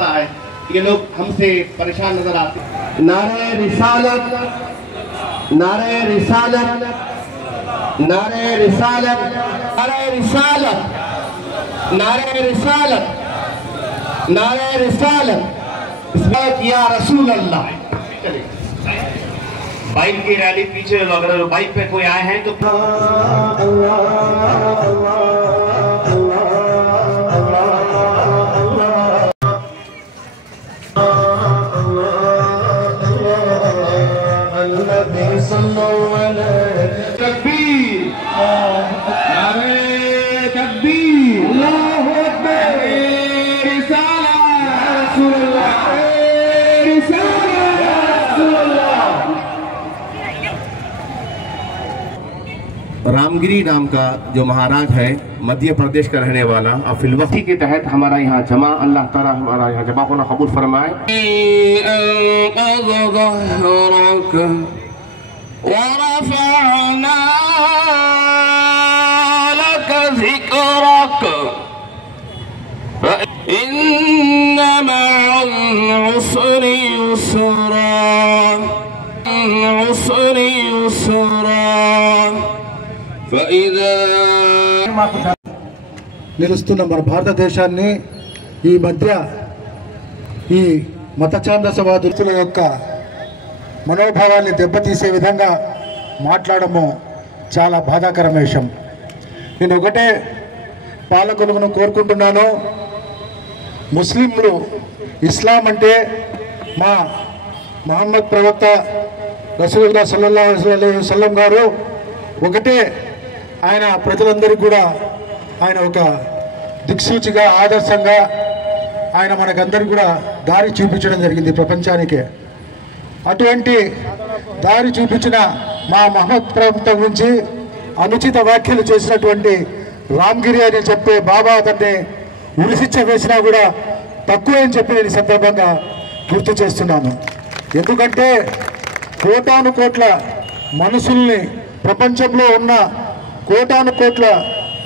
करता है, ये लोग हमसे परेशान नजर आते हैं। नारे रिसालत, नारे रिसालत, नारे रिसालत, नारे रिसालत, नारे रिसालत, नारे रिसालत या रसूल अल्लाह। बाइक की रैली पीछे, अगर बाइक पे कोई आए हैं तो तकबीर, नारे तकबीर, अल्लाहू अकबर, रिसालत रसूलुल्लाह, रिसालत रसूलुल्लाह। रामगिरी नाम का जो महाराज है, मध्य प्रदेश का रहने वाला, और फिलवक्ती के तहत हमारा यहाँ जमा, अल्लाह ताला हमारा यहाँ जमा होना कबूल फरमाए। ورفعنا لك ذكرك فإن مع العسر يسرا العسر يسرا فإذا నిలుస్తున్న మన భారతదేశాన్ని ఈ మధ్య ఈ మత ఛాందసవాదుల యొక్క మనోభావాన్ని దెబ్బతీసే విధంగా మాట్లాడము చాలా బాధాకరమైన విషయం. నేను ఒకటే పాలకులను కోరుకుంటున్నాను, ముస్లింలు ఇస్లాం అంటే మా మహమ్మద్ ప్రవక్త రసూలుల్లాహ్ సల్లల్లాహు అలైహి వసల్లం గారు ఒకటే, ఆయన ప్రజలందరికీ కూడా ఆయన ఒక దిక్సూచిగా ఆదర్శంగా ఆయన మనకందరికీ కూడా దారి చూపించడం జరిగింది ప్రపంచానికే. అటువంటి దారి చూపించిన మా మహమ్మద్ ప్రవక్త గురించి అనుచిత వ్యాఖ్యలు చేసినటువంటి రామ్గిరి అని చెప్పే బాబా అతన్ని ఉరిశిక్ష వేసినా కూడా తక్కువ అని చెప్పి నేను సందర్భంగా గుర్తు చేస్తున్నాను. ఎందుకంటే కోటాను కోట్ల మనుషుల్ని, ప్రపంచంలో ఉన్న కోటాను కోట్ల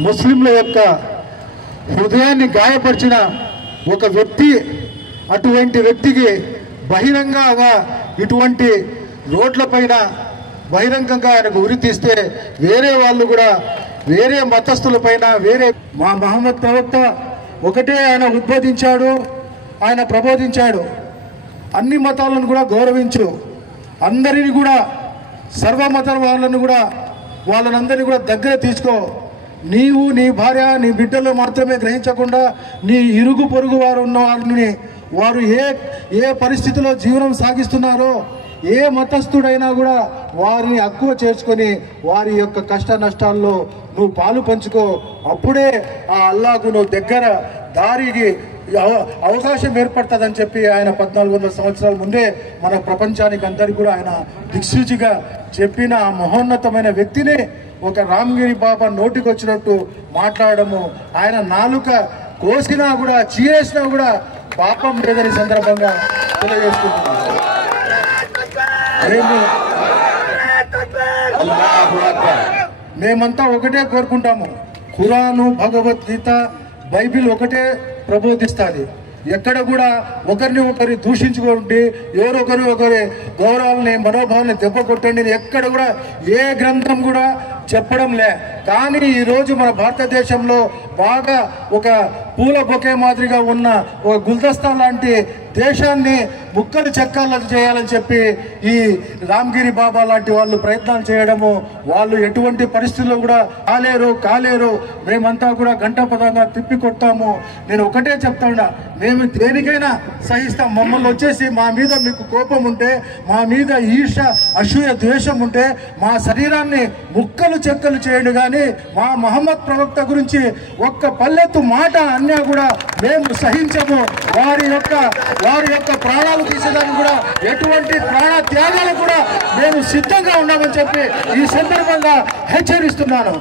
ముస్లింల యొక్క హృదయాన్ని గాయపరిచిన ఒక వ్యక్తి, అటువంటి వ్యక్తికి బహిరంగంగా ఇటువంటి రోడ్లపైన బహిరంగంగా ఆయనకు ఉరి తీస్తే వేరే వాళ్ళు కూడా, వేరే మతస్థులపైన, వేరే మా మహమ్మద్ ప్రవక్త ఒకటే ఆయన ఉద్బోధించాడు, ఆయన ప్రబోధించాడు, అన్ని మతాలను కూడా గౌరవించు, అందరిని కూడా సర్వమత వాళ్ళని కూడా వాళ్ళనందరినీ కూడా దగ్గర తీసుకో, నీవు నీ భార్య నీ బిడ్డలు మాత్రమే గ్రహించకుండా నీ ఇరుగు పొరుగు వారు ఉన్న వాళ్ళని, వారు ఏ పరిస్థితిలో జీవనం సాగిస్తున్నారో ఏ మతస్థుడైనా కూడా వారిని హక్కువ చేర్చుకొని వారి యొక్క కష్ట నష్టాల్లో నువ్వు పాలు పంచుకో, అప్పుడే ఆ అల్లాహకు నువ్వు దగ్గర దారికి అవకాశం ఏర్పడుతుందని చెప్పి ఆయన 1400 సంవత్సరాల ముందే మన ప్రపంచానికి అందరికీ కూడా ఆయన దిక్సూచిగా చెప్పిన ఆ మహోన్నతమైన వ్యక్తిని ఒక రామ్గిరి బాబా నోటికి వచ్చినట్టు మాట్లాడము, ఆయన నాలుక కోసినా కూడా చీరేసినా కూడా పాపం లేదని సందర్భంగా తెలియజేస్తున్నాను. మేమంతా ఒకటే కోరుకుంటాము, ఖురాను, భగవద్గీత, బైబిల్ ఒకటే ప్రబోధిస్తుంది. ఎక్కడ కూడా ఒకరిని ఒకరి దూషించుకోండి, ఒకరి గౌరవాలని మనోభావాలని దెబ్బ కొట్టండి ఎక్కడ కూడా ఏ గ్రంథం కూడా చెప్పడం లే. కానీ ఈరోజు మన భారతదేశంలో బాగా ఒక పూల బొకే మాదిరిగా ఉన్న ఒక గుల్దస్తా లాంటి దేశాన్ని ముక్కలు చెక్కాలు చేయాలని చెప్పి ఈ రామ్గిరి బాబా లాంటి వాళ్ళు ప్రయత్నాలు చేయడము, వాళ్ళు ఎటువంటి పరిస్థితుల్లో కూడా కాలేరు. మేమంతా కూడా గంటాపదంగా తిప్పి కొట్టాము. నేను ఒకటే చెప్తాను, మేము దేనికైనా సహిస్తాం. మమ్మల్ని వచ్చేసి మా మీద మీకు కోపం ఉంటే, మా మీద ఈర్ష, అసూయ, ద్వేషం ఉంటే మా శరీరాన్ని ముక్కలు చెక్కలు చేయండి, కానీ మా మహమ్మద్ ప్రవక్త గురించి ఒక్క పల్లెత్తు మాట అన్నా కూడా మేము సహించము. వారి యొక్క ప్రాణాలు తీసేదానికి కూడా ఎటువంటి ప్రాణ త్యాగాలు కూడా మేము సిద్ధంగా ఉన్నామని చెప్పి ఈ సందర్భంగా హెచ్చరిస్తున్నాను.